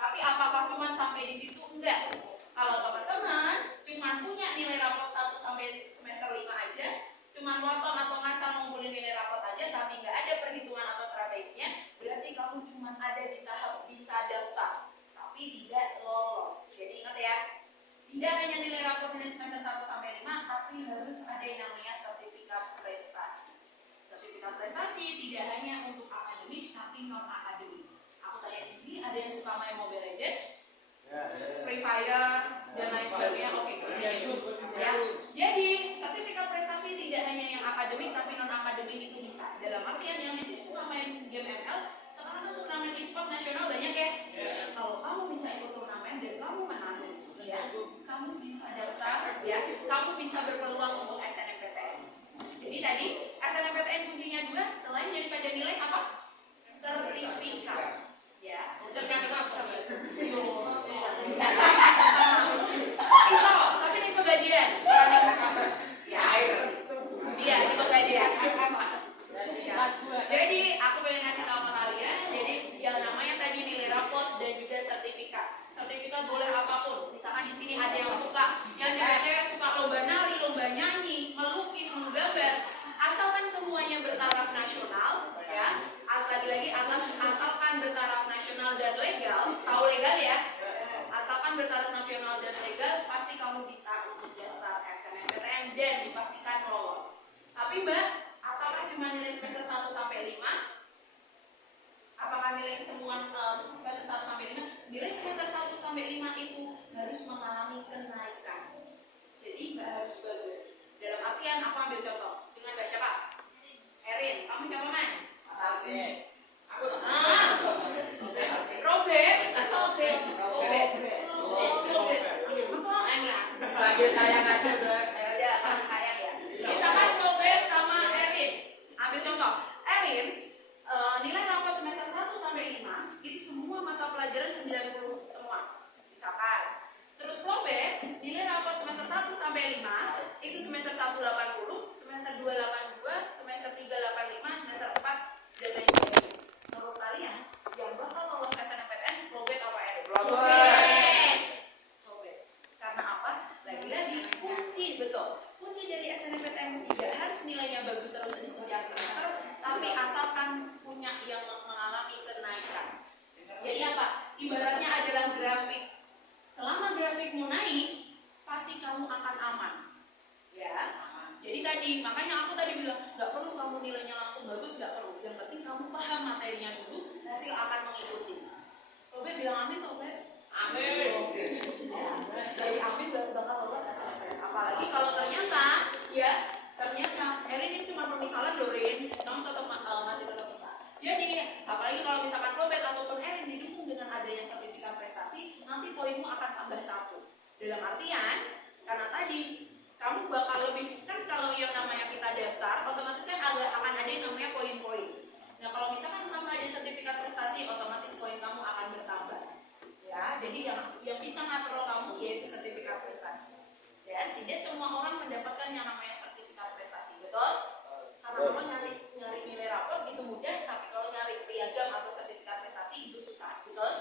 Tapi apakah cuma sampai di situ? Enggak. Kalau teman-teman cuma punya nilai rapot 1 sampai semester 5 aja, cuma motong atau ngasal ngumpulin nilai rapot aja, tapi nggak ada perhitungan atau strateginya, berarti kamu cuma ada di tahap bisa daftar, tapi tidak lolos. Jadi ingat ya, tidak hanya nilai rapot dari semester 1 sampai 5, tapi harus ada yang namanya sertifikat prestasi. Sertifikat prestasi tidak hanya untuk akademik, tapi non akademik. Aku tanya di sini, ada yang suka main Mobile Legends? Free Fire dan lain sebagainya. Oke, ya. Jadi sertifikat prestasi tidak hanya yang akademik tapi non akademik itu bisa. Dalam artian yang di sini suka main game ML, sekarang kan turnamen e-sport nasional banyak ya. Kalau kamu bisa ikut turnamen dan kamu menang, ya, kamu bisa daftar, ya, kamu bisa berpeluang untuk SNMPTN. Jadi tadi SNMPTN kuncinya 2, selain daripada nilai apa? Sertifikat. Ya, sertifikat bisa, tapi di penggajian. Ya, iya di penggajian. Jadi aku pengen ngasih tahu ke kalian, jadi yang namanya tadi nilai rapot dan juga sertifikat. Sertifikat boleh apapun. Misalkan di sini ada yang suka, yang cewek-cewek suka lomba nari, lomba nyanyi, melukis, menggambar. Asalkan semuanya bertaraf nasional, ya. Lagi-lagi asalkan bertaraf nasional dan legal. Tahu legal ya? Asalkan bertaraf nasional dan legal, pasti kamu bisa untuk daftar SNMPTN dan dipastikan lolos. Tapi Mbak, apakah cuma nilai semester 1 sampai 5? Apakah nilai semua semester 1 sampai 5? Nilai semester 1 sampai 5 itu harus mengalami kenaikan. Jadi nggak harus bagus. Dalam artian, aku ambil contoh dengan Mbak siapa? Erin, kamu siapa Mas? Saldi. Aku Robert. Bagi saya aja ya, sama saya ya. Misalkan Robert sama Erin. Ambil contoh. Erin, nilai rapot semester 1 sampai 5 itu semua mata pelajaran 90 semua. Misalkan. Terus Robert, nilai rapot semester 1 sampai 5 itu semester 1 80, semester 2 82, semester 3 85, semester 4 dan lain sebagainya. Menurut kalian yang bakal lolos SNMPTN Robert apa Erin? Robert. Karena apa? Lagi-lagi kunci, betul. Kunci dari SNMPTN tidak harus nilainya bagus terus di setiap semester, tapi asalkan punya yang mengalami kenaikan. Jadi apa? Ibaratnya adalah grafik. Selama grafikmu naik, pasti kamu akan aman. Ya. Jadi tadi, makanya aku tadi bilang, nggak perlu kamu nilainya langsung bagus, nggak perlu. Yang penting kamu paham materinya dulu, hasil akan mengikuti. Robert bilang amin, Robert. Amin. Dari amin bakal lolos SNMPTN. Apalagi kalau ternyata, ya, ternyata Erin ini cuma permisalan loh, Rin. Kamu tetap masih tetap bisa. Jadi, apalagi kalau misalkan Robert ataupun Erin didukung dengan adanya sertifikat prestasi, nanti poinmu akan tambah 1. Dalam artian, karena tadi kamu bakal lebih, kan kalau yang namanya kita daftar, otomatis kan akan ada yang namanya poin-poin. Nah kalau misalkan kamu ada sertifikat prestasi, otomatis poin kamu akan bertambah. Ya, jadi yang bisa ngatur kamu yaitu sertifikat prestasi. Dan tidak semua orang mendapatkan yang namanya sertifikat prestasi, betul? Karena kamu nyari nilai rapor gitu mudah, tapi kalau nyari piagam atau sertifikat prestasi itu susah, betul?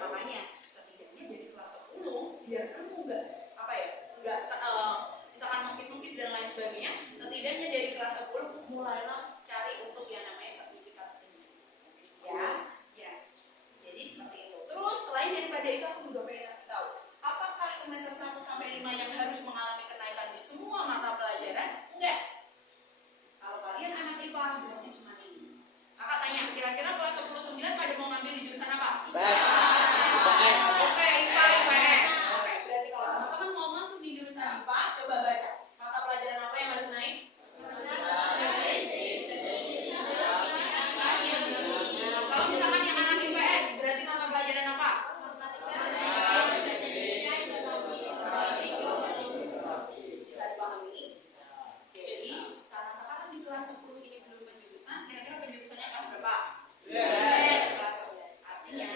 Makanya setidaknya dari kelas 10 biar kamu nggak misalkan mungkis-mungkis dan lain sebagainya, setidaknya dari kelas 10 mulailah cari untuk yang namanya sertifikat ini. Ya. Jadi seperti itu. Terus selain daripada itu aku juga pengen kasih tahu, apakah semester 1 sampai 5 yang harus mengalami kenaikan di semua mata pelajaran? Enggak. Kalau kalian anak IPA, berarti cuma ini. Kakak tanya, kira-kira kelas 10 9 pada mau ngambil di jurusan apa? IPS. Oke, IPA, IPS. Oke, berarti kalau teman-teman mau masuk di jurusan IPA, coba baca. Mata pelajaran apa yang harus naik? Kalau misalkan yang anak IPS, berarti mata pelajaran apa? Bisa dipahami? Jadi, karena sekarang di kelas 10 ini belum penjurusan, kira-kira penjurusannya kelas berapa? Kelas 11. Artinya,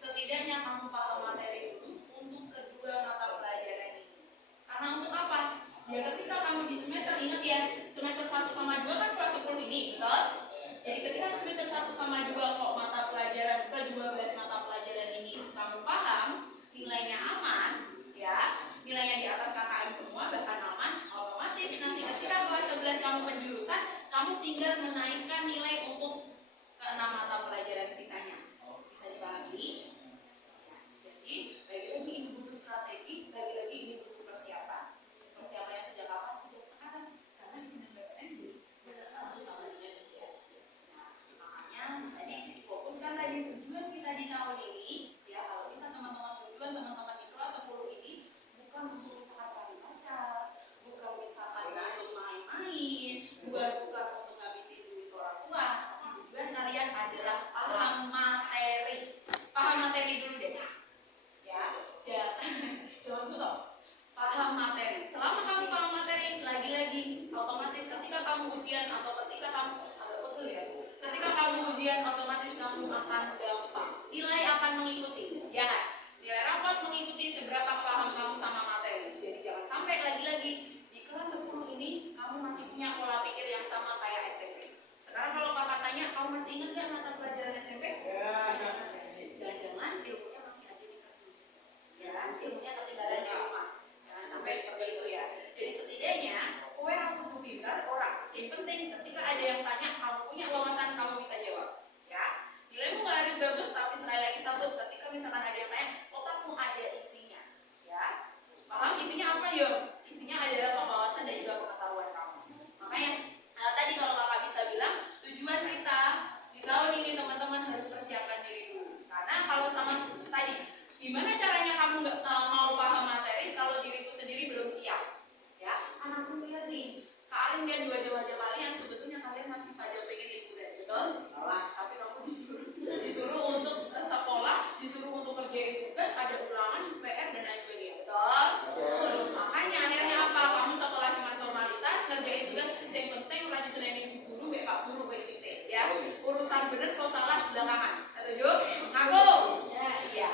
setidaknya kamu paham materi dulu untuk kedua mata pelajaran ini. Karena untuk apa? Ya ketika kamu di semester, ingat ya, semester 1 sama 2 kan kelas 10 ini, betul? Jadi ketika semester 1 sama 2 kok mata pelajaran ke 12 mata bener, kalau salah belakangan. Setuju? Ngaku? Iya.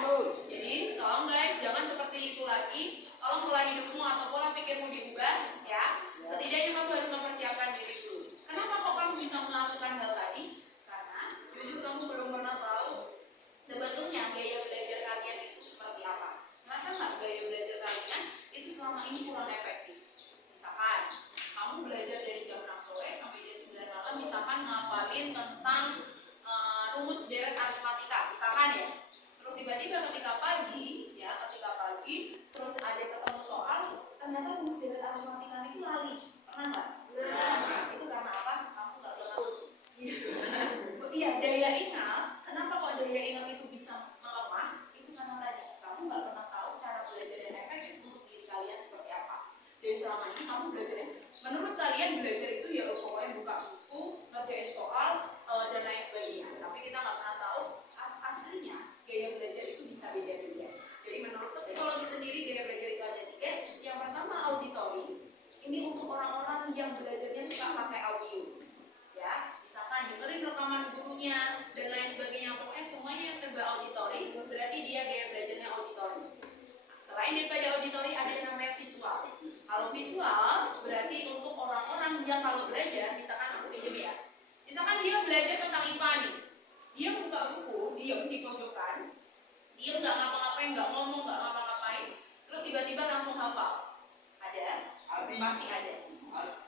Jadi tolong guys, jangan seperti itu lagi. Tolong pola hidupmu atau pola pikirmu diubah, ya. Setidaknya kamu harus mempersiapkan diri dulu. Kenapa kok kamu bisa melakukan hal tadi? Karena jujur kamu belum pernah tahu sebetulnya gaya belajar kalian itu seperti apa. Merasa nggak gaya belajar kalian itu selama ini kurang efektif? Misalkan kamu belajar dari jam 6 sore sampai jam 9 malam, misalkan ngapalin tentang rumus deret aritmatika, misalkan ya. Terus tiba-tiba ketika pagi, terus ada ketemu soal, ternyata rumus deret aritmatika itu lali. Pernah nggak? Nah, itu karena apa? Kamu nggak pernah. Iya, daya ingat. Kenapa kok daya ingat itu bisa melemah? Itu karena tadi kamu nggak pernah tahu cara belajar yang efektif untuk diri kalian seperti apa. Jadi selama ini kamu belajar, menurut kalian belajar itu ya pokoknya buka buku, ngerjain soal, dan lain sebagainya. Tapi kita nggak pernah tahu aslinya gaya belajar itu bisa beda-beda. Jadi menurut psikologi sendiri gaya belajar itu ada 3. Yang pertama auditory. Ini untuk orang-orang yang belajarnya suka pakai audio. Ya, misalkan dengerin rekaman gurunya dan lain sebagainya, pokoknya semuanya serba auditory, berarti dia gaya belajarnya auditory. Selain daripada auditory ada yang namanya visual. Kalau visual berarti untuk orang-orang yang kalau belajar, misalkan aku pinjam ya, misalkan dia belajar tentang IPA nih, dia buka buku, diam di pojokan, dia nggak ngapa-ngapain, nggak ngomong, nggak ngapa-ngapain, terus tiba-tiba langsung hafal. Ada? Pasti ada.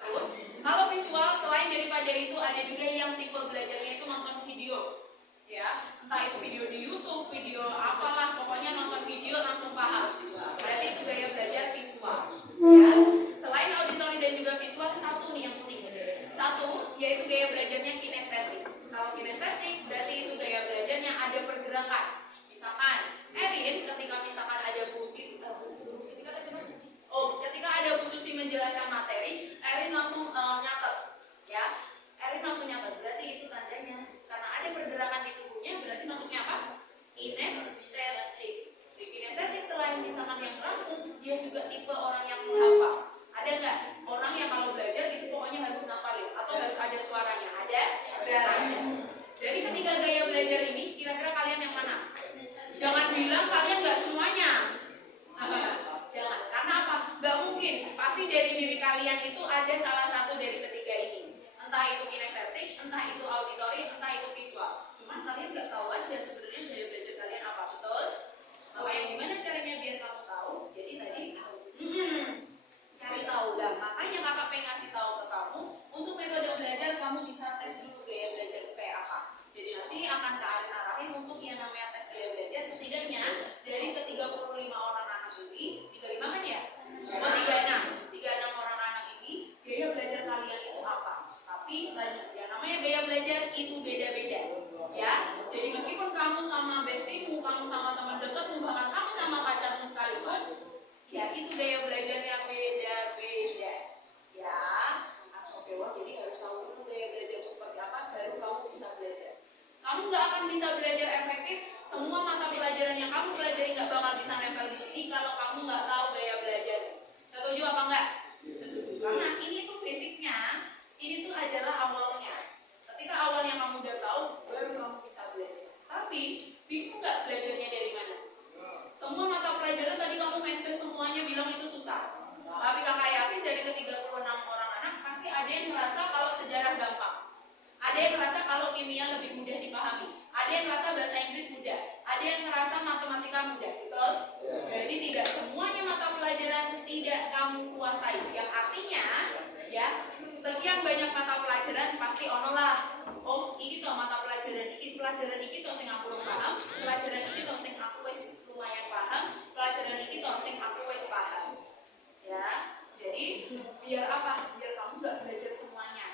Terus kalau visual, selain daripada itu ada juga yang tipe belajarnya itu nonton video, ya, entah itu video di YouTube, video apalah, pokoknya nonton video langsung paham. Berarti itu gaya belajar visual, ya. Selain auditory dan juga visual, satu nih yang unik. Satu yaitu gaya belajarnya kinestetik. Kalau kinestetik berarti itu gaya belajarnya ada pergerakan. Misalkan Erin ketika misalkan ada ketika ada Bu Susi menjelaskan materi, Erin langsung nyatet, ya. Erin langsung nyatet, berarti itu tandanya karena ada pergerakan di tubuhnya, berarti masuknya apa? Kinestetik. Di kinestetik selain misalkan yang rampung, dia juga tipe orang yang menghafal. Ada nggak orang yang kalau belajar itu pokoknya harus ngafalin atau harus ada suaranya? Ada. Dari ketiga gaya belajar ini, kira-kira kalian yang mana? Jangan bilang kalian nggak semuanya. Jangan, karena apa? Nggak mungkin. Pasti dari diri kalian itu ada salah satu dari ketiga ini. Entah itu kinestetik, entah itu auditory, entah itu visual. Cuman kalian nggak tahu aja sebenarnya gaya belajar kalian apa, betul? Apa yang gimana caranya biar kamu tahu? Jadi tadi cari tahu lah. Makanya kakak pengen ngasih tahu ke kamu untuk metode belajar, kamu bisa tes dulu gaya belajar kayak apa. Jadi nanti akan arahin untuk yang namanya tes gaya belajar setidaknya dari ke-35 orang anak ini, 35 kan ya? 36 orang anak ini, gaya belajar kalian itu apa? Tapi lanjut ya, namanya gaya belajar itu beda-beda, ya. Jadi meskipun kamu sama bestimu, kamu sama teman dekatmu, bahkan kamu sama pacarmu sekalipun, ya itu gaya belajar yang beda-beda, ya. Astagfirullah, jadi harus tahu dulu gaya belajarmu seperti apa, baru kamu bisa belajar. Kamu nggak akan bisa belajar efektif. Semua mata pelajaran yang kamu pelajari nggak bakal bisa nempel di sini kalau kamu nggak tahu gaya belajar. Setuju apa enggak? Setuju. Karena ini tuh basicnya, ini tuh adalah awalnya. Ketika awalnya kamu udah tahu, baru kamu bisa belajar. Tapi bingung nggak belajarnya dari mana? Semua mata pelajaran tadi kamu mention semuanya bilang itu susah. Tapi kakak yakin dari ke-36 orang anak pasti ada yang merasa kalau sejarah gampang. Ada yang ngerasa kalau kimia lebih mudah dipahami. Ada yang ngerasa bahasa Inggris mudah. Ada yang ngerasa matematika mudah. Betul? Jadi tidak semuanya mata pelajaran tidak kamu kuasai. Yang artinya, ya, sekian banyak mata pelajaran pasti ono lah. Oh, ini toh mata pelajaran ini toh sing aku paham. Pelajaran ini toh sing aku wis lumayan paham. Pelajaran ini toh sing aku wis paham. Ya, jadi biar apa? Biar kamu nggak belajar semuanya.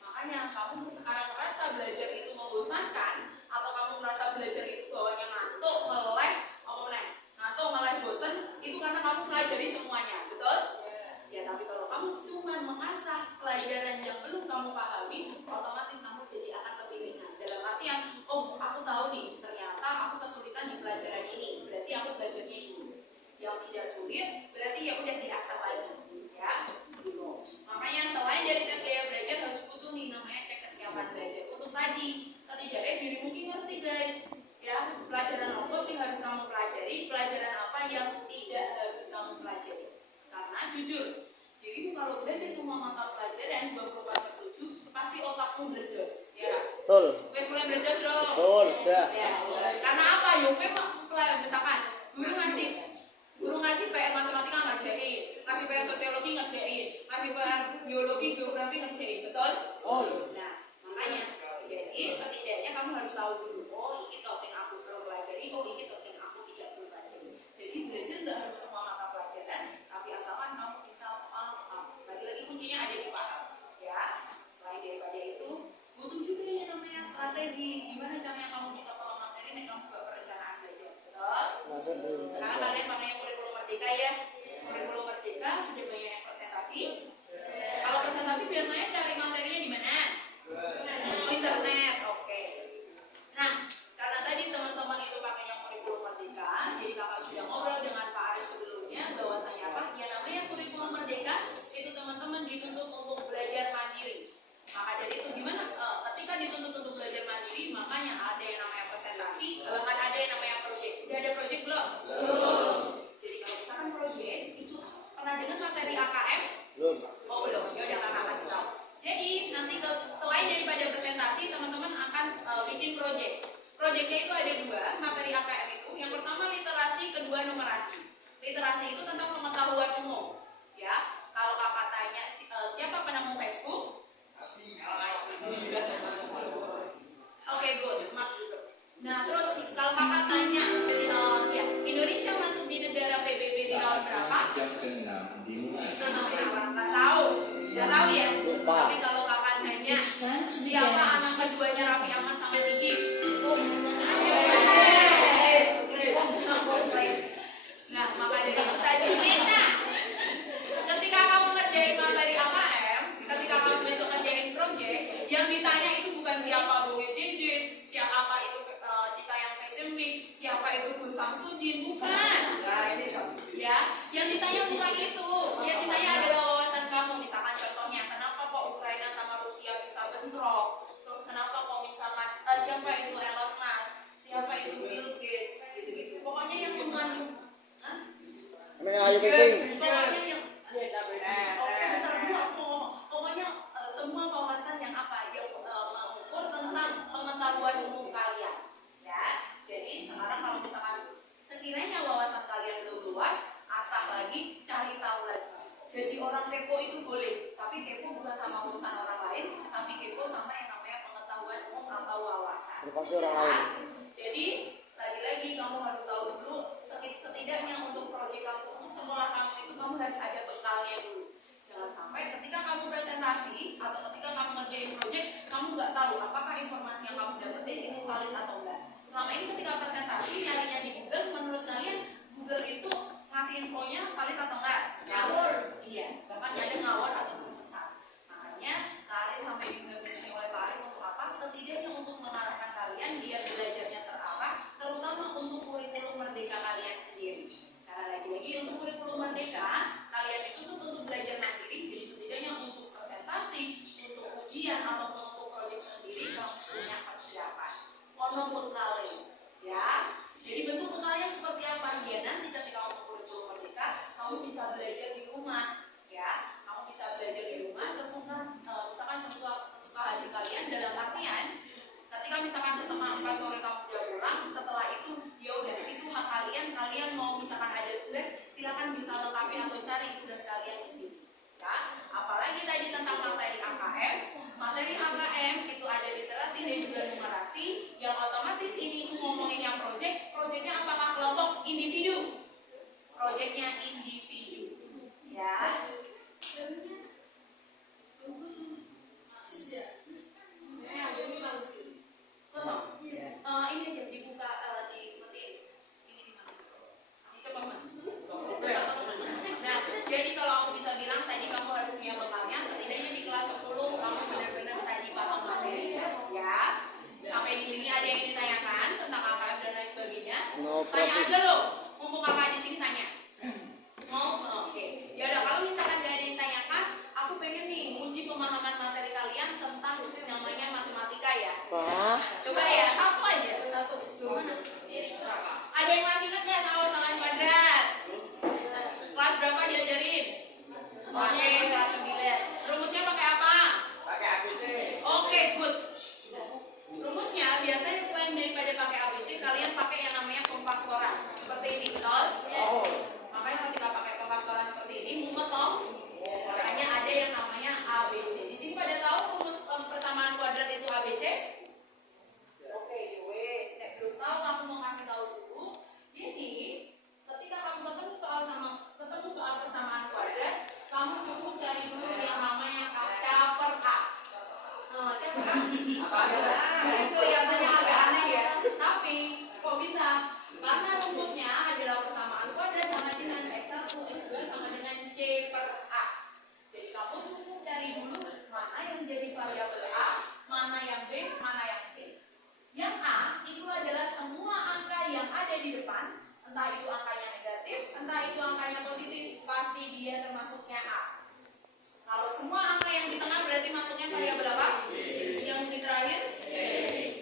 Makanya kamu sekarang merasa belajar itu membosankan atau kamu merasa belajar itu bawahnya ngantuk, melek, bosen, itu karena kamu pelajari semuanya, betul? Ya, tapi kalau kamu cuma mengasah pelajaran yang belum kamu pahami, otomatis kamu jadi akan lebih ringan. Dalam artian, oh aku tahu nih, ternyata aku kesulitan di pelajaran ini, berarti aku belajarnya ini. Yang tidak sulit, berarti ya udah diasah lagi, ya. Gitu. Makanya selain dari tes gaya belajar harus butuh nih namanya cek kesiapan belajar. Untuk tadi, setidaknya diri jujur. Dirimu kalau belajar semua mata pelajaran 24/7 pasti otakmu meledos, ya. Betul. Wes mulai meledos dong. Betul, sudah. Ya, karena apa? Yo misalkan guru ngasih PR matematika ngerjain, ngasih PR sosiologi ngerjain, ngasih PR biologi, geografi ngerjain, betul? Oh. Nah, makanya jadi setidaknya kamu harus tahu dulu, oh ini toh sing aku belum pelajari, oh ini toh sing aku tidak belum pelajari. Jadi belajar nggak harus semua mata pelajaran, tapi asalkan kamu bisa paham. Lagi-lagi kuncinya ada di paham, ya. Selain daripada itu, butuh juga yang namanya strategi. Gimana caranya kamu bisa paham materi dan kamu juga perencanaan belajar, betul? Sekarang kalian pakai yang kurikulum merdeka ya. Kurikulum merdeka sudah banyak yang presentasi. Kalau presentasi biasanya cari materinya di mana? Internet, oke. Nah, karena tadi teman-teman itu pakai yang kurikulum merdeka, jadi kakak sudah ngobrol dengan Pak Aris sebelumnya bahwasanya apa? Ya namanya kurikulum merdeka itu teman-teman dituntut untuk belajar mandiri. Maka dari itu gimana? Ketika dituntut untuk belajar mandiri, makanya ada yang namanya presentasi, bahkan ada yang namanya proyek. Udah ada proyek belum? Jadi kalau misalkan proyek itu pernah dengar materi AKM? Belum. Oh belum, ya udah kakak kasih tahu. Jadi nanti selain daripada presentasi, teman-teman akan bikin proyek. Proyeknya itu ada dua, materi AKM itu. Yang pertama literasi, kedua numerasi. Literasi itu tentang pengetahuan umum. Ya, kalau kakak tanya siapa penemu Facebook? Oke, good. Nah, terus kalau kakak tanya, ya, Indonesia masuk di negara PBB di tahun berapa? Jam ke-6 dimulai. Nggak tahu. Nggak tahu ya? Tapi kalau kakak tanya, siapa anak keduanya Raffi Ahmad sama Kiki? Nah, maka dari itu tadi, ketika kamu ngerjain materi AKM, ketika kamu besok ngerjain project, yang ditanya itu bukan siapa Bung JJ, siapa itu Citayam Fashion Week, siapa itu Gus Samsudin, bukan. Ya, yang ditanya bukan itu. Yang ditanya adalah wawasan kamu. Misalkan contohnya, kenapa kok Ukraina sama Rusia bisa bentrok? Terus kenapa kok misalkan siapa itu Elon Musk, siapa itu Bill Gates, gitu-gitu. Pokoknya yang mengandung. Ayo keting. Pokoknya yang oke, bentar dulu aku mau ngomong. Pokoknya semua wawasan yang apa yang mengukur tentang pengetahuan umum kalian. Ya, jadi sekarang kalau misalkan sekiranya wawasan kalian belum luas, asal lagi cari tahu lagi. Jadi orang kepo itu boleh, tapi kepo bukan sama urusan orang lain, tapi kepo sama yang namanya pengetahuan umum atau wawasan. Pasti orang lain. Jadi lagi-lagi kamu harus tahu dulu setidaknya untuk proyek kamu, untuk sekolah kamu itu kamu harus ada bekalnya dulu. Jangan sampai ketika kamu presentasi atau ketika kamu ngerjain proyek, kamu nggak tahu apakah informasi yang kamu dapetin itu valid atau enggak. Selama ini ketika presentasi nyarinya di Google, menurut kalian Google itu ngasih infonya valid atau enggak? Ngawur. Iya, bahkan ada ngawur ataupun sesat. Makanya Karin sampai diundang di sini oleh Pak Arif untuk apa? Setidaknya untuk mengarahkan kalian biar belajarnya terarah, terutama untuk kurikulum merdeka kalian sendiri. Karena lagi-lagi untuk kurikulum merdeka, kalian itu tuh untuk belajar mandiri, jadi setidaknya untuk presentasi, untuk ujian ataupun untuk proyek sendiri kamu punya persiapan. Ono bekal, ya. Jadi bentuk bekalnya seperti apa? Ya nanti ketika untuk kurikulum merdeka, kamu bisa belajar di rumah, ya. Kamu bisa belajar di rumah misalkan sesuka hati kalian, dalam artian ketika misalkan setengah 4 sore kamu udah pulang, setelah itu ya udah itu hak kalian mau misalkan ada tugas silakan bisa lengkapi atau cari tugas kalian di sini, ya. Apalagi tadi tentang materi AKM itu ada literasi dan juga numerasi, yang otomatis ini ngomongin yang proyeknya apakah kelompok individu, proyeknya individu, ya. Ini aja dibuka dimatiin. Ini dimatiin. Dicoba Mas. Nah, jadi kalau aku bisa bilang tadi kamu harus punya bekalnya, setidaknya di kelas 10 kamu benar-benar tadi paham materi, ya. Sampai di sini ada yang ditanyakan tentang AKM dan lain sebagainya. Tanya aja loh, mumpung kakak di sini tanya. Mau? Oke. Ya udah, kalau misalkan gak ada yang tanyakan, aku pengen nih uji pemahaman materi kalian tentang namanya matematika ya. Coba ya, satu aja, satu. Ada yang masih ingat nggak sama ulangan kuadrat? Kelas berapa diajarin? Karena rumusnya adalah persamaan kuadrat sama dengan X1, X2 sama dengan C per A. Jadi kamu cukup cari dulu mana yang jadi variabel A, mana yang B, mana yang C. Yang A itu adalah semua angka yang ada di depan, entah itu angkanya negatif, entah itu angkanya positif, pasti dia termasuknya A. Kalau semua angka yang di tengah berarti masuknya variabel apa? Yang di terakhir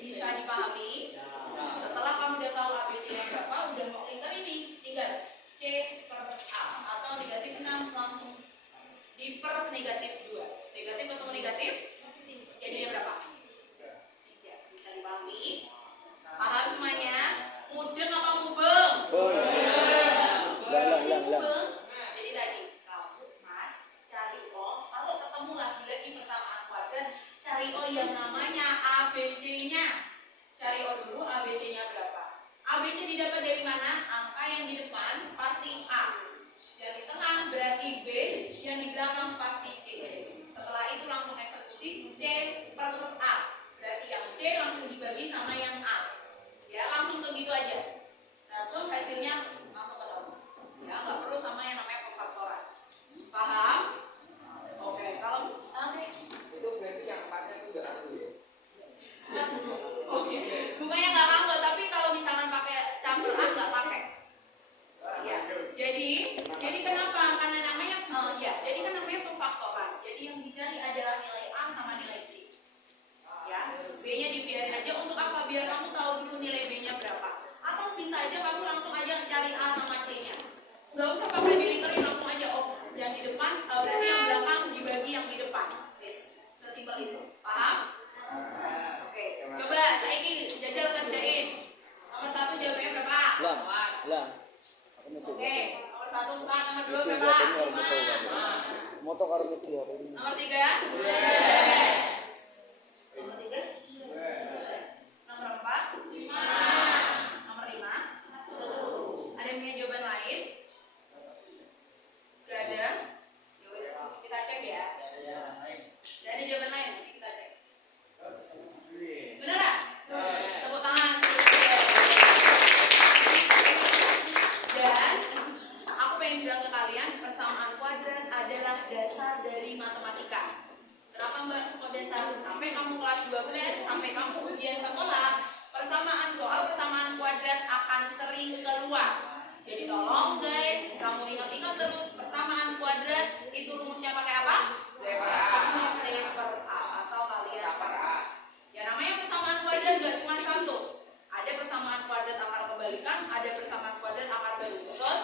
bisa dipahami. Setelah kamu udah tahu ABC-nya berapa, udah mau lingkar ini, tinggal C per A atau negatif 6 langsung di per negatif 2. Negatif ketemu negatif, jadinya berapa? 3. Bisa dipahami? Paham semuanya? Mudeng apa mubeng? Mubeng. Jadi tadi kamu mas cari O, kalau ketemu lagi persamaan kuadrat, cari O yang namanya ABC-nya. Cari O dulu ABC-nya berapa. ABC didapat dari mana? Angka yang di depan pasti A, yang di tengah berarti B, yang di belakang pasti C. Setelah itu langsung eksekusi C per A, berarti yang C langsung dibagi sama yang A. Ya langsung begitu aja. Nah tuh hasilnya langsung ketemu. Ya nggak perlu sama yang namanya pemfaktoran. Paham? Oke, kalau Itu berarti yang empatnya itu enggak aku ya? oke, bunganya nggak nganggur, tapi kalau misalkan pakai campur A nggak pakai. Ya, jadi kenapa? Karena namanya, jadi kan namanya pemfaktoran. Jadi yang dicari adalah nilai A sama nilai C. Ya, B-nya dibiarin aja untuk apa? Biar kamu tahu dulu nilai B-nya berapa. Atau bisa aja kamu langsung aja cari A sama C-nya. Nggak usah pakai dilingkarin, langsung aja. Oh, yang di depan, berarti yang belakang dibagi yang di depan. Yes, sesimpel itu. Paham? Oke, coba saiki jajal kerjain. Nomor 1 jawabannya berapa? Lah. Aku mau coba. Oke, nomor 1 bukan, nomor 2 Itu berapa? jawabannya harus betul. Moto karo media ini. Nomor 3? Nomor 3? Nomor 4? Nomor 5? Ada yang punya jawaban lain? Gak ada? Yowes, kita cek ya. Gak ada jawaban lain, nanti kita cek. Bener gak? Tepuk tangan. Dan aku pengen bilang ke kalian, persamaan kuadrat adalah dasar dari matematika. Kenapa Mbak kok dasar? Sampai kamu kelas 12, sampai kamu ujian sekolah, soal persamaan kuadrat akan sering keluar. Jadi tolong guys, kamu ingat-ingat terus persamaan kuadrat itu rumusnya pakai apa? C per A atau kalian ya namanya persamaan kuadrat gak cuma satu. Ada persamaan kuadrat akar kebalikan, ada persamaan kuadrat akar baru. Betul?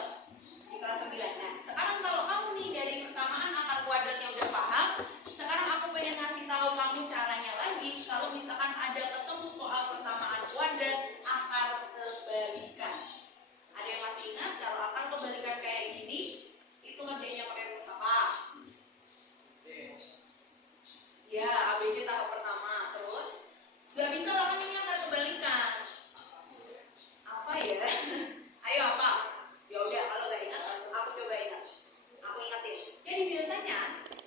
Di kelas 9. Nah, sekarang kalau kamu nih dari persamaan akar kuadratnya udah paham, sekarang aku pengen ngasih tahu kamu caranya lagi. Kalau misalkan ada ketemu soal persamaan kuadrat akar kebalikan. Ada yang masih ingat kalau akar kebalikan kayak gini, itu ngerjainnya pakai rumus apa? Ya, ABC tahap pertama. Terus gak bisa lah kan ini akar kebalikan. Apa ya? Ayo apa? Ya udah, kalau gak ingat aku coba ingat. Aku ingatin. Jadi biasanya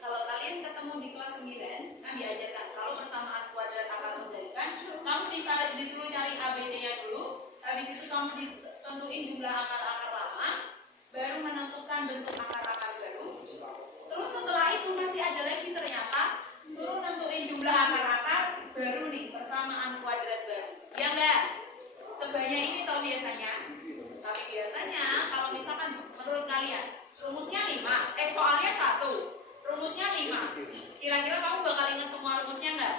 kalau kalian ketemu di kelas 9 kan diajarkan kalau persamaan kuadrat akar kebalikan, kamu disuruh cari ABC-nya dulu. Habis itu kamu ditentuin jumlah akar-akar lama, baru menentukan bentuk akar-akar baru. Terus setelah itu masih ada lagi ternyata suruh nentuin jumlah akar-akar baru nih, persamaan kuadrat baru. Ya enggak? Sebanyak ini tau biasanya. Tapi biasanya kalau misalkan menurut kalian rumusnya 5, soalnya 1, rumusnya 5. Kira-kira kamu bakal ingat semua rumusnya enggak?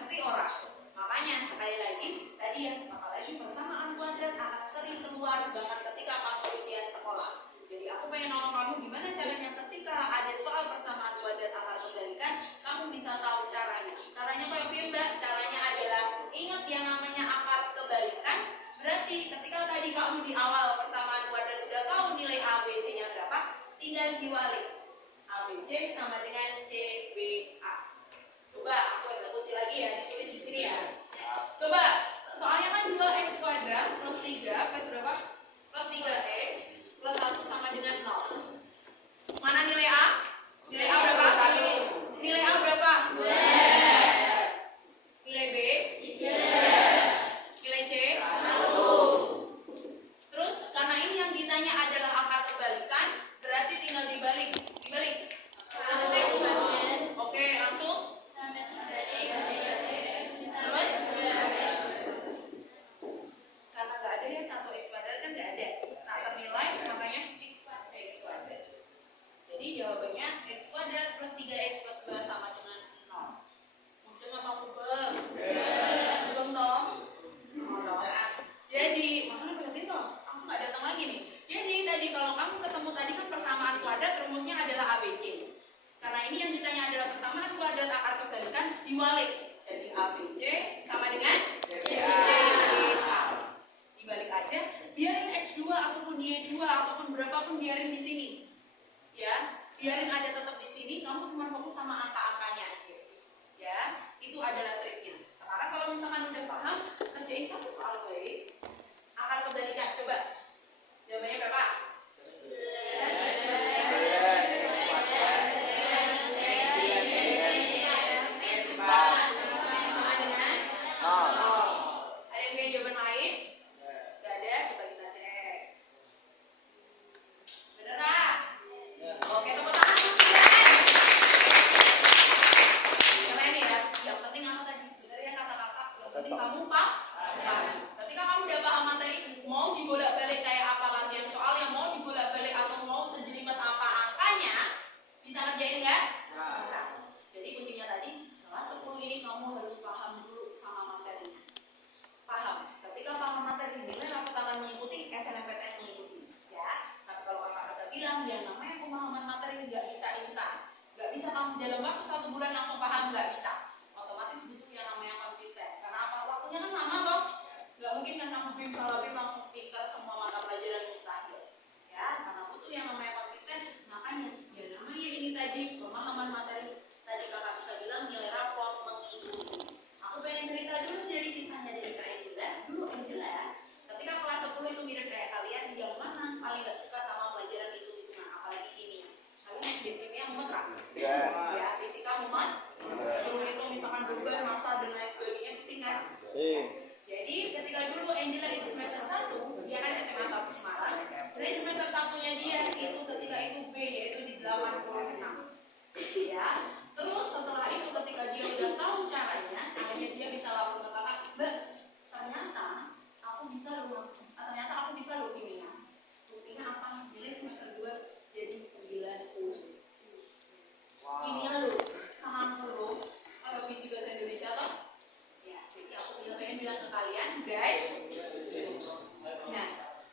Mesti orang. Makanya sekali lagi tadi ya, apalagi persamaan kuadrat akan sering keluar bahkan ketika kamu ujian sekolah. Jadi aku pengen nolong kamu gimana caranya ketika ada soal persamaan kuadrat akar kebalikan, kamu bisa tahu caranya. Caranya kayak Mbak, caranya adalah ingat yang namanya akar kebalikan. Berarti ketika tadi kamu di awal persamaan kuadrat udah tahu nilai ABC-nya berapa, tinggal diwalik. ABC sama dengan CBA. Coba aku eksekusi lagi ya, ditulis di sini ya. Coba, soalnya kan 2x kuadrat plus 3 plus berapa? Plus 3x plus 1 sama dengan 0. Mana nilai A? Nilai A berapa? 1. Nilai A berapa? 2. Nilai B? 3. Nilai C? 1. nggak ada. Tak ternilai makanya x kuadrat. Jadi jawabannya x kuadrat plus 3x plus 2 sama dengan 0. Mungkin apa Puber? Belum toh? Jadi makanya perhatiin toh, aku nggak datang lagi nih. Jadi tadi kalau kamu ketemu tadi kan persamaan kuadrat rumusnya adalah ABC. Karena ini yang ditanya adalah persamaan kuadrat akar kebalikan diwalik. Jadi ABC sama dengan JDA. Dibalik aja, biarin X2 ataupun Y2 ataupun berapapun biarin di sini. Ya, biarin ada tetap di sini, kamu cuma fokus sama angka-angkanya aja. Ya, itu adalah triknya. Sekarang kalau misalkan udah paham, kerjain satu soal baik. Akar kebalikan, coba. Jawabannya berapa? Sama dengan? Ada yang punya jawaban lain? Gak ada, coba kita cek. Bener nggak? Oke, tepuk tangan. Keren ya. Yang penting apa tadi? Bener ya kata kakak. Yang penting kamu paham. Ketika kamu udah paham materi, mau dibolak-balik kayak apa latihan soalnya, mau dibolak-balik atau mau sejelimet apa angkanya, bisa ngerjain nggak? Bisa. Jadi kuncinya tadi, kelas 10 ini kamu harus paham dulu sama materinya. Paham. Ketika paham materi, nilai rapot akan mengikuti, SNMPTN mengikuti. Ya. Tapi kalau kakak bisa bilang, yang namanya pemahaman materi nggak bisa instan. Nggak bisa kamu dalam waktu 1 bulan langsung paham, nggak bisa. Otomatis butuh yang namanya konsisten. Karena apa? Waktunya kan lama loh. Nggak mungkin kan kamu bim salah bim langsung pintar semua mata pelajaran mustahil. Ya, karena butuh yang namanya konsisten. Makanya, ya namanya ini tadi pemahaman materi. Tadi kakak bisa bilang nilai rapot mengikuti. Aku pengen cerita dulu dari kisahnya dari Kak Angela. Dulu Angela, ketika kelas 10 itu mirip kayak kalian, yang mana paling nggak suka sama pelajaran hitung-hitungan, apalagi kimia. Kalian di kimia mumet kan? Ya, fisika mumet. Suruh hitung misalkan beban, massa dan lain sebagainya, pusing kan? Jadi ketika dulu Angela itu semester 1, dia kan SMA 1 Semarang. Dari semester 1-nya dia itu ketika itu B, yaitu di 86. Ya. Terus setelah itu ketika dia udah tahu caranya, akhirnya dia bisa lapor ke kakak, Mbak, ternyata aku bisa loh kimia. Buktinya apa? Nilai semester 2 jadi 90. Kimia loh, sama loh. Kalau biji bahasa Indonesia toh? Ya, jadi aku pengen bilang ke kalian, guys. Nah,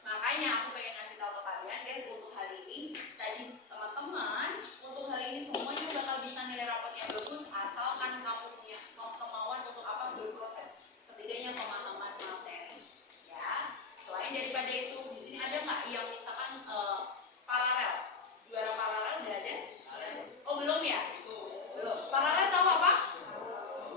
makanya aku pengen ngasih tahu ke kalian, guys, untuk hari ini, tadi teman-teman, untuk hari ini semuanya bakal bisa nilai rapotnya bagus, asalkan kamu punya kemauan untuk apa? Berproses. Setidaknya pemahaman materi. Ya, selain daripada itu, di sini ada nggak yang misalkan paralel? Juara paralel udah ada? Oh belum ya? Belum. Paralel tahu apa?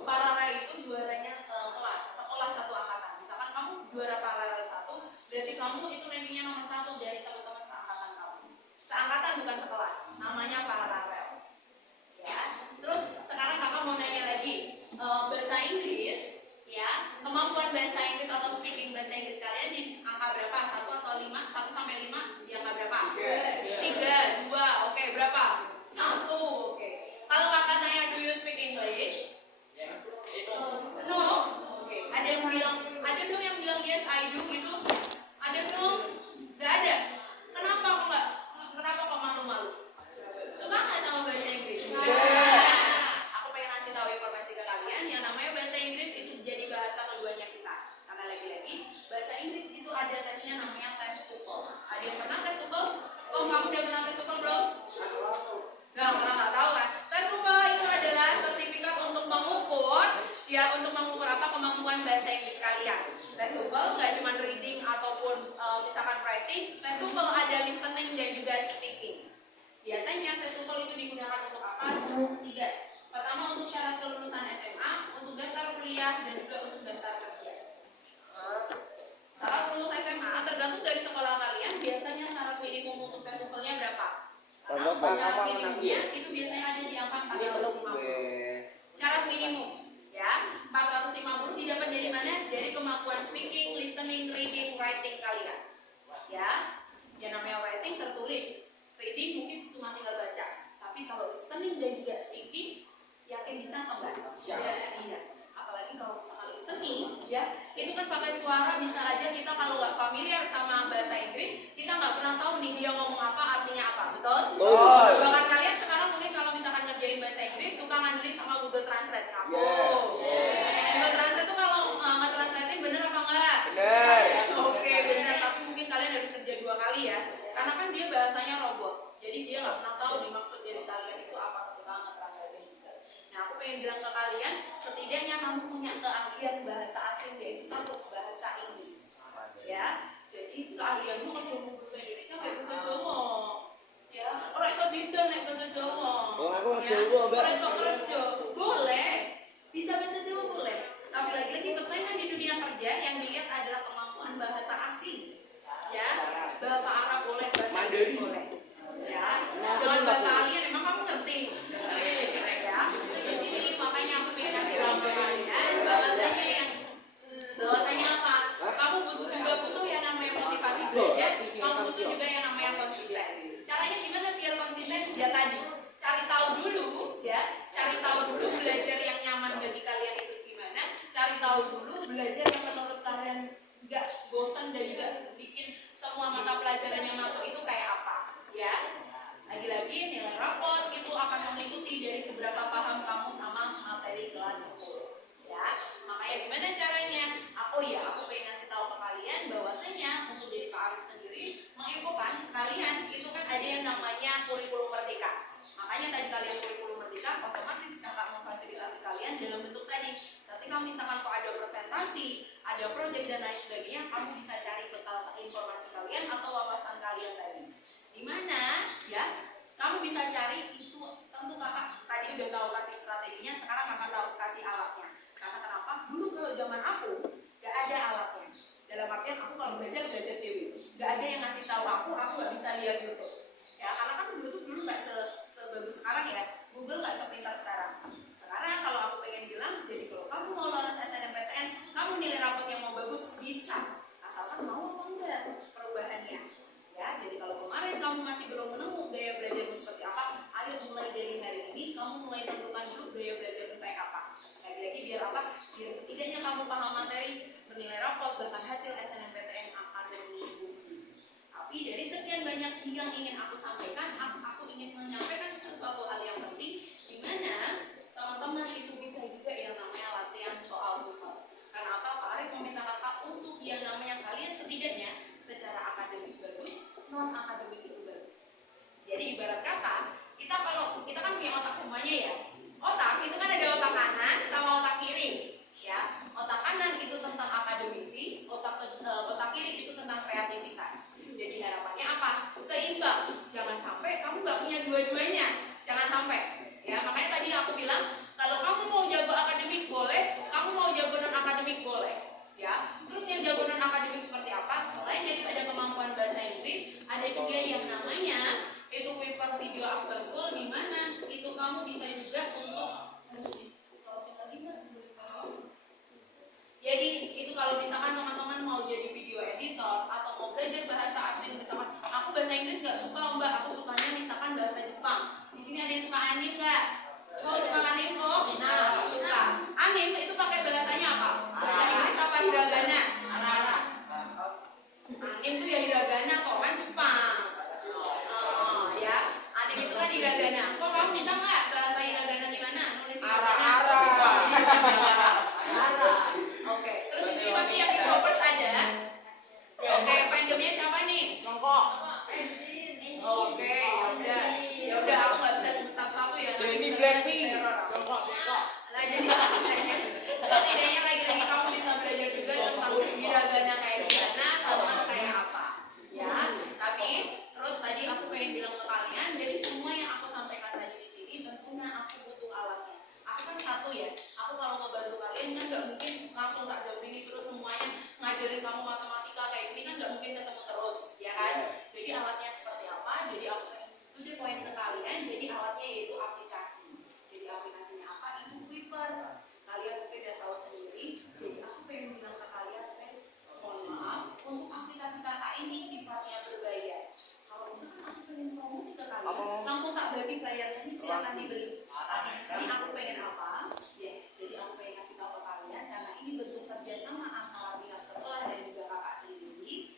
Paralel itu juaranya kelas, sekolah satu angkatan. Misalkan kamu juara paralel 1, berarti kamu itu rankingnya nomor 1 dari teman-teman seangkatan kamu. Seangkatan bukan sekelas, namanya paralel. Ya. Terus sekarang kakak mau nanya lagi, bahasa Inggris, ya, kemampuan bahasa Inggris atau speaking bahasa Inggris kalian di angka berapa? 1 atau 5? 1 sampai 5 di angka berapa? 3, 2, oke, berapa? 1, oke. Kalau kakak nanya, do you speak English? No. Oke. Ada yang bilang, ada dong yang bilang yes I do gitu. Ada dong. Gak ada. Kenapa kok malu-malu? Suka nggak sama bahasa Inggris? Aku pengen ngasih tahu informasi ke kalian, yang namanya bahasa Inggris itu jadi bahasa keduanya kita. Karena lagi-lagi bahasa Inggris itu ada tesnya namanya tes TOEFL. Ada yang pernah tes TOEFL? Oh, kamu udah pernah tes TOEFL belum? Nggak tahu kan? Tes TOEFL itu adalah sertifikat untuk mengukur, ya, untuk mengukur apa kemampuan bahasa Inggris kalian. Tes TOEFL nggak cuma reading ataupun misalkan writing. Tes TOEFL ada listening dan juga speaking. Biasanya tes TOEFL itu digunakan untuk apa? 3. Pertama untuk syarat kelulusan SMA, untuk daftar kuliah, dan juga untuk daftar kerja. Syarat untuk SMA tergantung dari sekolah kalian. Biasanya syarat minimum untuk tes TOEFL-nya berapa? Syarat minimumnya itu biasanya ada di angka 450. Syarat minimum, ya, 450 didapat dari mana? Dari kemampuan speaking, listening, reading, writing kalian. Ya, yang namanya writing tertulis, reading mungkin cuma tinggal baca. Tapi kalau listening dan juga speaking, yakin bisa atau enggak? Iya. Apalagi kalau misalkan listening, ya, itu kan pakai suara, bisa aja kita kalau nggak familiar sama bahasa Inggris, kita nggak pernah tahu nih dia ngomong apa, artinya apa, betul? Betul. Bahkan kalian sekarang mungkin kalau misalkan ngerjain bahasa Inggris suka ngandelin sama Google Translate. Aku. Google Translate tuh kalau nge-translatein bener apa enggak? Bener. Oke, bener. Tapi mungkin kalian harus kerja 2 kali ya. Karena kan dia bahasanya robot. Jadi dia nggak pernah tahu nih maksud dari kalian itu apa ketika nge-translatein juga. Nah, aku pengen bilang ke kalian, setidaknya kamu punya keahlian bahasa asing, yaitu satu bahasa Inggris. Ya, jadi keahlianmu nggak cuma bahasa Indonesia, kayak bahasa Jawa. Ya, orang iso dinten nek bahasa Jawa. Oh, aku Jawa, Mbak. Orang iso kerja, boleh. Bisa bahasa Jawa boleh. Tapi lagi-lagi persaingan di dunia kerja yang dilihat adalah kemampuan bahasa asing. Ya, bahasa Arab boleh, bahasa Inggris boleh. Ya, jangan bahasa alien, emang kamu ngerti? Ya, di sini makanya aku pengen kasih tahu ke kalian bahwasanya apa? Kamu butuh yang namanya motivasi belajar, kamu butuh juga yang namanya konsisten. Caranya gimana biar konsisten? Ya tadi, cari tahu dulu, ya, cari tahu dulu belajar yang nyaman bagi kalian itu gimana, cari tahu dulu belajar yang menurut kalian nggak bosan dan juga bikin semua mata pelajaran yang masuk itu kayak apa, ya. Lagi-lagi nilai raport itu akan mengikuti dari seberapa paham kamu sama materi kelas 10. Ya, makanya gimana caranya? Aku pengen ngasih tahu ke kalian bahwasanya untuk jadi Pak Arif sendiri menginfokan kalian itu kan ada yang namanya kurikulum merdeka. Makanya tadi kalian kurikulum merdeka otomatis kakak memfasilitasi kalian dalam bentuk tadi. Ketika misalkan kok ada presentasi, ada proyek dan lain sebagainya, kamu bisa cari bekal informasi kalian atau wawasan kalian tadi. Di mana ya kamu bisa cari itu, tentu kakak tadi udah tahu kasih strateginya, sekarang kakak tahu kasih alatnya. Karena kenapa? Dulu kalau zaman aku gak ada alatnya. Dalam artian aku kalau belajar cewek, gak ada yang ngasih tahu aku gak bisa lihat YouTube. Ya karena kan YouTube dulu gak sebagus sekarang ya, Google gak sepintar sekarang. Sekarang kalau aku pengen bilang, jadi kalau kamu mau lolos SNMPTN, kamu nilai raport yang mau bagus bisa, asalkan mau apa enggak perubahannya. Ya, jadi kalau kemarin kamu masih belum menemu gaya belajarmu seperti apa, ayo mulai dari hari ini kamu mulai tentukan dulu gaya belajarmu kayak apa. Lagi-lagi biar apa? Biar setidaknya kamu paham materi, menilai raport, bahkan hasil SNMPTN akan mengikuti. Tapi dari sekian banyak yang ingin aku sampaikan, aku ingin menyampaikan sesuatu hal yang penting, di mana teman-teman itu bisa juga yang namanya latihan soal TOEFL. Karena apa? Pak Arif meminta kakak untuk yang namanya kalian setidaknya secara akademik bagus, non akademik itu bagus. Jadi ibarat kata kita kan punya otak semuanya ya. Otak itu kan ada otak kanan sama otak kiri, ya. Otak kanan itu tentang akademisi, otak kiri itu tentang kreativitas. Jadi harapannya apa? Seimbang. Jangan sampai kamu nggak punya dua-duanya. Jangan sampai. Ya makanya tadi aku bilang kalau kamu mau jago akademik boleh, kamu mau jago non akademik boleh. Ya, terus yang jago non akademik seperti apa? Selain daripada kemampuan bahasa Inggris, ada juga yang namanya itu Kuiper video after school, di mana itu kamu bisa juga untuk jadi itu kalau misalkan teman-teman mau jadi video editor atau mau belajar bahasa asing, misalkan aku bahasa Inggris nggak suka mbak, aku sukanya misalkan bahasa Jepang. Di sini ada yang suka anime nggak? Kok suka anime kok? Suka. Anime itu pakai bahasanya apa? Bahasa Inggris apa hiragana? Anime itu ya hiragana, kok kan Jepang. Ya, anime itu kan hiragana. Kok kamu bisa nggak bahasa hiragana gimana? Nulis hiragana? Oke, terus di sini pasti yang K-popers ada. Oke, fandomnya siapa nih? Congkok. Oke, ya udah aku nggak bisa sebut satu-satu ya. Jennie Blackpink. Congkok. Nah jadi setidaknya lagi-lagi kamu bisa belajar juga tentang hiragana kayak gimana, teman kayak apa. Ya, tapi terus tadi aku pengen bilang ke kalian, jadi semua yang aku sampaikan tadi di sini tentunya aku butuh alatnya. Aku kan satu ya, aku kalau ngebantu kalian kan nggak mungkin langsung tak dampingi terus semuanya ngajarin kamu matematika kayak gini kan nggak mungkin ketemu terus, ya kan? Jadi alatnya seperti apa? Jadi aku pengen itu deh poin ke kalian. Jadi alatnya yaitu aplikasi. Jadi aplikasinya apa? Itu Kuiper. Kalian mungkin udah tahu sendiri. Jadi aku pengen bilang ke kalian, guys, mohon maaf untuk aplikasi kakak ini sifatnya berbayar. Kalau misalkan aku pengen promosi ke kalian, langsung tak bagi bayarnya ini silakan dibeli. Tapi di sini aku pengen apa? Ya, jadi aku pengen kasih tahu ke kalian karena ini bentuk kerjasama antara pihak sekolah dan juga kakak sendiri.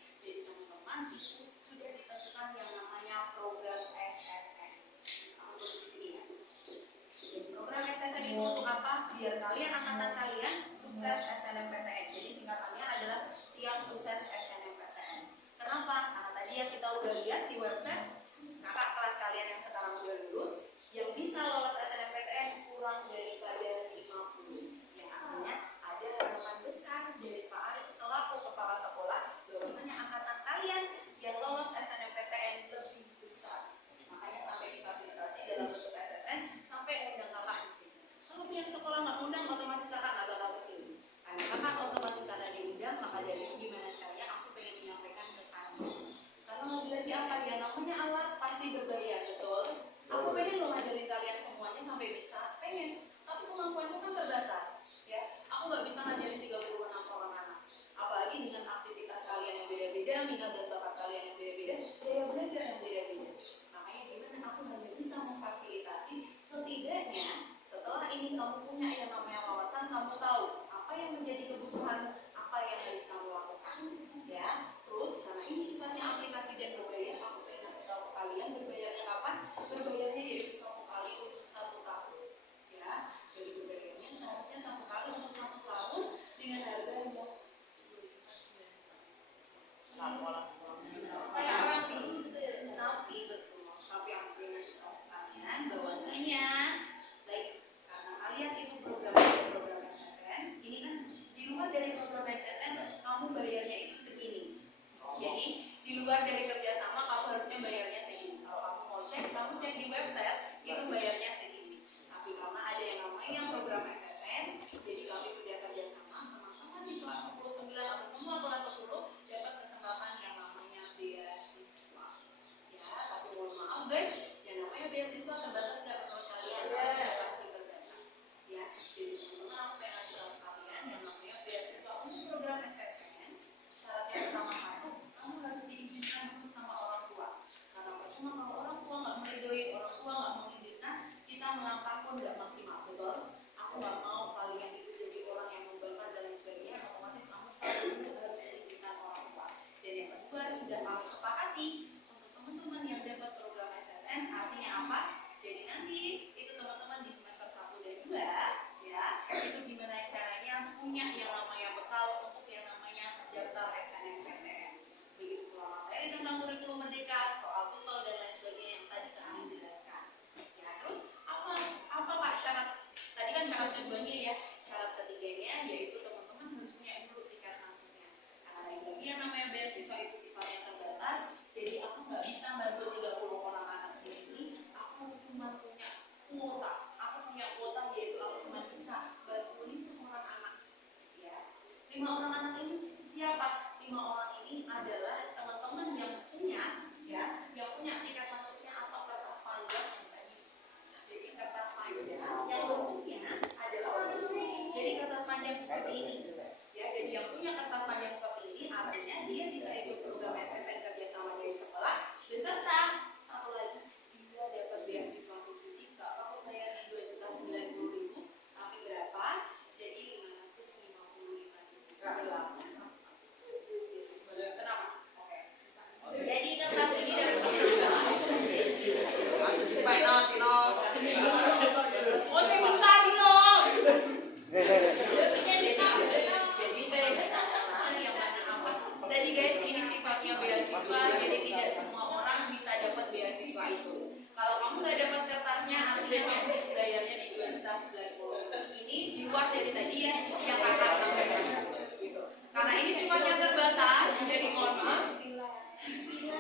minat dan bakat kalian yang beda-beda, gaya belajar yang beda-beda. Makanya gimana aku hanya bisa memfasilitasi, setidaknya setelah ini kamu punya yang namanya wawasan, kamu tahu apa yang menjadi kebutuhan, apa yang harus kamu lakukan, ya. Terus karena ini sifatnya aplikasi dan berbayar, aku pengen kasih tahu ke kalian berbayarnya kapan? Berbayarnya yaitu 1 kali untuk 1 tahun, ya. Jadi berbayarnya seharusnya 1 kali untuk 1 tahun dengan harga yang tapi betul, tapi aku pengen kasih tahu ke kalian bahwasanya baik karena kalian itu program SSN, ini kan di luar dari program SSN kamu bayarnya itu segini. Jadi di luar dari kerjasama kamu harusnya bayarnya segini. Kalau kamu mau cek, kamu cek di website itu bayarnya segini. Tapi karena ada yang namanya program SSN, jadi kami sudah kerjasama teman-teman di kelas 10, 9 atau semua kelas 10 dapat kesempatan yang namanya beasiswa. Ya, tapi mohon maaf guys, yang namanya beasiswa terbatas ya menurut kalian, pasti terbatas. Ya, jadi teman-teman aku pengen kasih tahu kalian yang namanya beasiswa untuk program SSN. Syaratnya pertama satu, kamu harus diizinkan dulu sama orang tua. Karena percuma kalau orang tua nggak meridoi, orang tua nggak mengizinkan, kita melangkah pun nggak maksimal, betul? Aku nggak mau kalian itu jadi orang yang membangkang dan lain sebagainya, otomatis kamu selalu harus diizinkan orang tua. Dan yang kedua sudah kamu sepakati untuk teman-teman yang dapat program SSN, artinya apa? Jadi nanti itu teman-teman di semester 1 dan 2, ya, itu gimana caranya punya yang namanya bekal untuk yang namanya daftar SNMPTN. Begitu pula materi tentang kurikulum merdeka, soal TOEFL dan lain sebagainya yang tadi Kak Ain jelaskan. Ya, terus apa Pak syarat? Tadi kan syarat keduanya ya. Syarat ketiganya yaitu teman-teman harus punya dulu tiket masuknya. Karena lagi yang namanya beasiswa itu sifatnya terbatas, jadi aku nggak bisa bantu 30 orang anak di sini. Aku cuma punya kuota. Aku punya kuota yaitu aku cuma bisa bantu 5 orang anak. Ya, 5 orang anak ini siapa? 5 orang ini adalah teman-teman yang punya, ya, yang punya tiket masuknya atau kertas panjang tadi. Jadi kertas panjang yang bentuknya adalah jadi kertas panjang seperti ini. Ya, jadi yang punya kertas panjang seperti ini artinya dia bisa ikut program SSN kerjasama dari sekolah beserta satu lagi dia dapat beasiswa subsidi. Nggak perlu bayarnya 2.090.000, tapi berapa? Jadi 555.000. Kenapa? Oke. Jadi kertas ini dapat oh sebentar dulu. Tadi guys, ini sifatnya beasiswa, jadi tidak semua orang bisa dapat beasiswa itu. Kalau kamu nggak dapat kertasnya, artinya kamu bayarnya di 2.090.000. Ini di luar dari tadi ya, yang kakak sampaikan. Gitu. Karena ini sifatnya terbatas, jadi mohon maaf.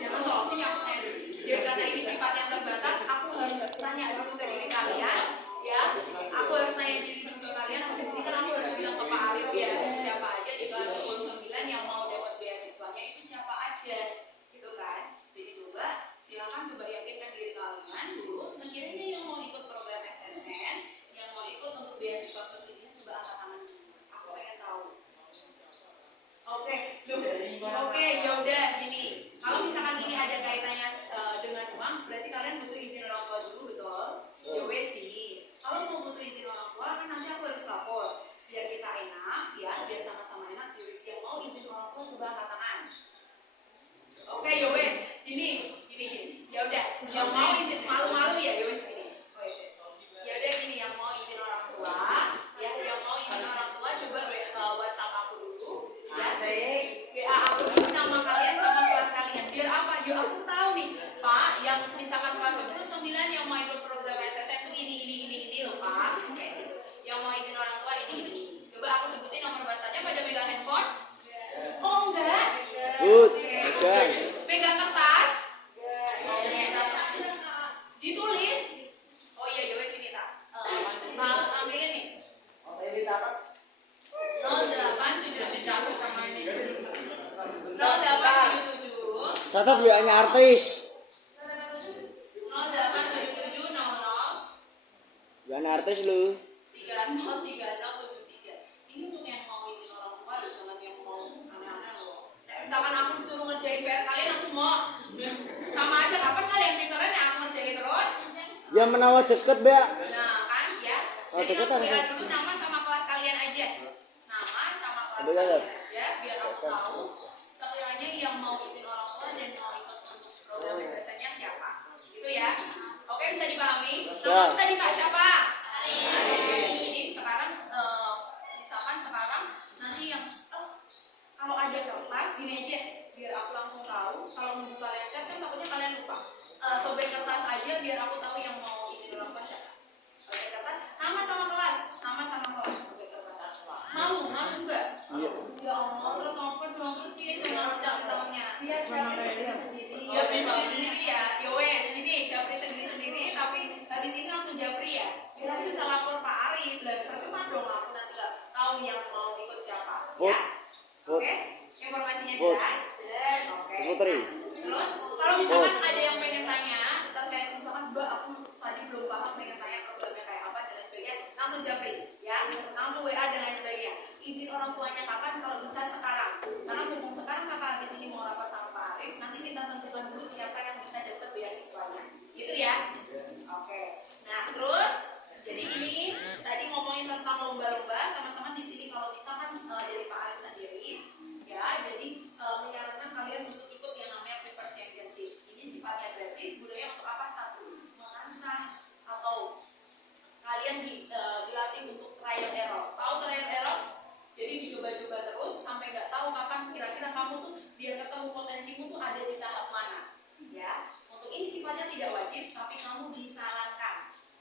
Jangan tolong sini aku tanya dulu. Jadi karena ini sifatnya terbatas, aku harus tanya dulu ke diri kalian, ya. Aku harus tanya diri dulu ke kalian. Habis ini kan aku harus bilang ke Pak Arif ya, siapa aja di kelas 10-9 yang mau dapat beasiswanya itu siapa aja, gitu kan? Jadi coba silakan coba yakinkan diri kalian dulu. Sekiranya yang mau ikut program SSN, yang mau ikut untuk beasiswa subsidinya coba angkat tangan dulu. Aku pengen tahu. Oke, oke, ya udah gini. Kalau misalkan ini ada kaitannya dengan uang, berarti kalian butuh izin orang tua dulu, betul? Ya wes gini. Kalau mau butuh izin orang tua, kan nanti aku harus lapor. Biar kita enak, ya, biar sama-sama enak. Yang mau izin orang tua coba angkat tangan. Oke, ya wes. Gini. Ya udah, yang mau izin malu-malu ya, ya wes gini. Ya udah gini, yang mau izin orang tua, ya, yang mau izin orang tua coba WhatsApp aku dulu. Ya, WA aku dulu nama kalian sama kelas kalian. Biar apa? Ya aku tahu nih, Pak, yang misalkan kelas 9 yang mau ikut program SSN tuh ini loh, Pak. Kayak gitu. Yang mau izin orang tua ini. Coba aku sebutin nomor WhatsApp-nya, pada megang handphone? Oh, enggak. Enggak. Pegang kertas? Ditulis? Oh iya, ya wes ini tak. Ambilin nih. 0877 Catat WA-nya artis. 0877 WA-nya artis lu. 303073. Ini untuk yang mau izin orang tua, jangan yang mau aneh-aneh loh. Misalkan aku disuruh ngerjain PR semua. Sama aja kapan kalian pinternya yang aku ngerjain terus. Ya menawa deket be. Nah kan ya. Oh, Jadi deket langsung harusnya. bela dulu nama sama kelas kalian aja. Nama sama kelas Ada kalian nggak? aja biar aku tahu sekiranya yang mau izin orang tua dan mau ikut untuk program SSN-nya siapa. Gitu ya. Oke, bisa dipahami? Nama aku tadi Kak siapa? Jadi sekarang misalkan sekarang nanti yang kalau ada kertas gini aja biar aku langsung tahu. Kalau nunggu kalian chat kan takutnya kalian lupa. Sobek kertas aja biar aku tahu yang mau izin orang tua siapa. Sobek kertas nama sama kelas, nama sama kelas. Sobek kertas. Mau enggak? Iya. Ya Allah, terus apa dong? Terus dia jangan tahunnya. Iya, siapa sendiri. Japri sendiri ya, wes ini Japri sendiri tapi habis ini langsung Japri ya. Biar aku bisa lapor Pak Arif dan percuma dong aku nanti nggak tahu yang mau ikut siapa. Ya, oke? Informasinya jelas. Oke. Putri. Terus kalau misalkan ada yang pengen tanya terkait misalkan Mbak aku tadi belum paham pengen tanya programnya kayak apa dan lain sebagainya, langsung Japri ya, langsung WA dan lain sebagainya. Izin orang tuanya kapan? Kalau bisa sekarang. Karena mumpung sekarang kakak habis ini mau rapat sama Pak Arif, nanti kita tentukan dulu siapa yang bisa dapat beasiswanya. Gitu ya. Oke. Nah, terus jadi ini tadi ngomongin tentang lomba-lomba, teman-teman di sini kalau misalkan dari Pak Arif sendiri ya, jadi menyarankan kalian untuk ikut yang namanya Paper Championship. Ini sifatnya gratis, gunanya untuk apa? Satu, mengasah atau kalian dilatih untuk trial error. Tahu trial error? Jadi dicoba-coba terus sampai nggak tahu kapan kira-kira kamu tuh biar ketemu potensimu tuh ada di tahap mana. Ya, untuk ini sifatnya tidak wajib, tapi kamu disarankan.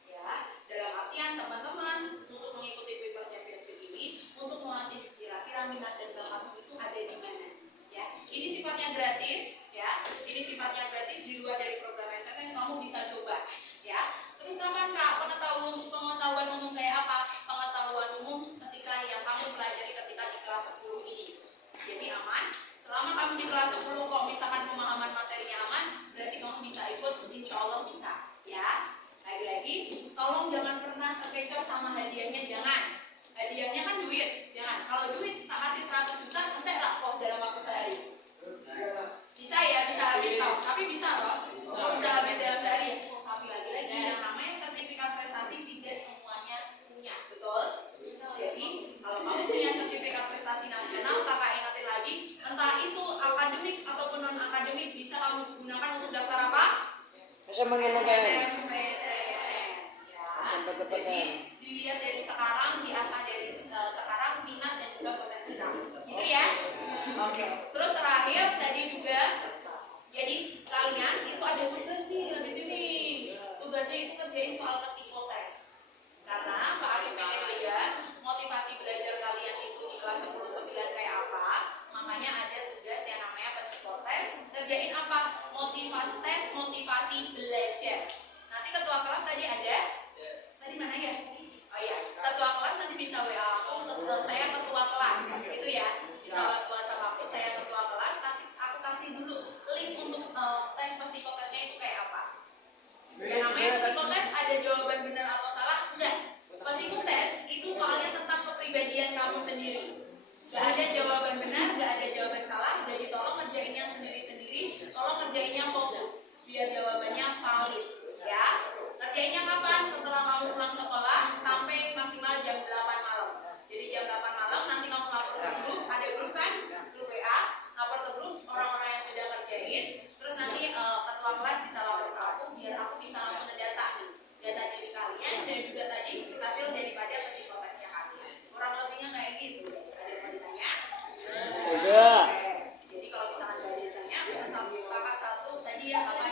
Ya, dalam artian teman-teman untuk mengikuti Paper Championship ini untuk melatih kira-kira minat dan bakatmu itu ada di mana. Ya, ini sifatnya gratis. Ya, ini sifatnya gratis di luar dari program SSN kamu bisa coba. Ya, terus apa Kak? Pengetahuan umum kayak apa? Pengetahuan umum ketika yang kamu pelajari ketika di kelas 10 ini. Jadi aman. Selama kamu di kelas 10 kok misalkan pemahaman materinya aman, berarti kamu bisa ikut, insya Allah bisa. Ya, lagi-lagi tolong jangan pernah terkecoh sama hadiahnya, jangan. Hadiahnya kan duit, jangan. Kalau duit tak kasih 100 juta, entek tak kok dalam waktu sehari. Bisa ya, bisa habis tau. Tapi bisa loh, bisa habis dalam sehari ya. Tapi lagi-lagi yang namanya sertifikat prestasi tidak semuanya punya, betul? Jadi kalau kamu punya sertifikat prestasi nasional, kakak ingatin lagi, entah itu akademik ataupun non akademik bisa kamu gunakan untuk daftar apa? SMPTN. Ya. Jadi dilihat dari sekarang, diasah dari sekarang minat dan juga potensi kamu. Gitu ya. Oke. Terus terakhir tadi juga, jadi kalian itu ada tugas nih habis ini. Tugasnya itu kerjain soal psikotes. Karena Pak Arif pengen lihat motivasi belajar kalian itu di kelas 10-9 kayak apa. Makanya ada tugas yang namanya psikotes. Kerjain apa? Motivasi belajar. Nanti ketua kelas tadi ada. Tadi mana ya? Oh iya, ketua kelas nanti bisa WA aku. Saya ketua kelas, gitu ya. Bisa WA sama aku. Saya ketua kelas. Tapi aku kasih dulu link untuk tes psikotesnya itu kayak apa. Yang namanya psikotes ada jawaban benar atau salah? Enggak. Psikotes itu soalnya tentang kepribadian kamu sendiri. Gak ada jawaban benar, gak ada jawaban salah. Jadi tolong ngerjainnya sendiri-sendiri. Tolong ngerjainnya fokus biar jawabannya valid. Ya. Ngerjainnya kapan? Setelah kamu pulang sekolah sampai maksimal jam 8 malam. Jadi jam 8 malam nanti kamu lapor ke grup. Ada grup kan? Grup WA. Lapor ke grup orang-orang yang sudah ngerjain. Terus nanti ketua kelas bisa lapor ke aku biar aku bisa langsung ngedata nih. Data dari kalian dan juga tadi hasil daripada psikotesnya kalian. Kurang lebihnya kayak gitu guys. Ada yang mau ditanya? Udah. Oke. Jadi kalau misalkan ada yang ditanya, bisa satu kakak satu tadi ya apa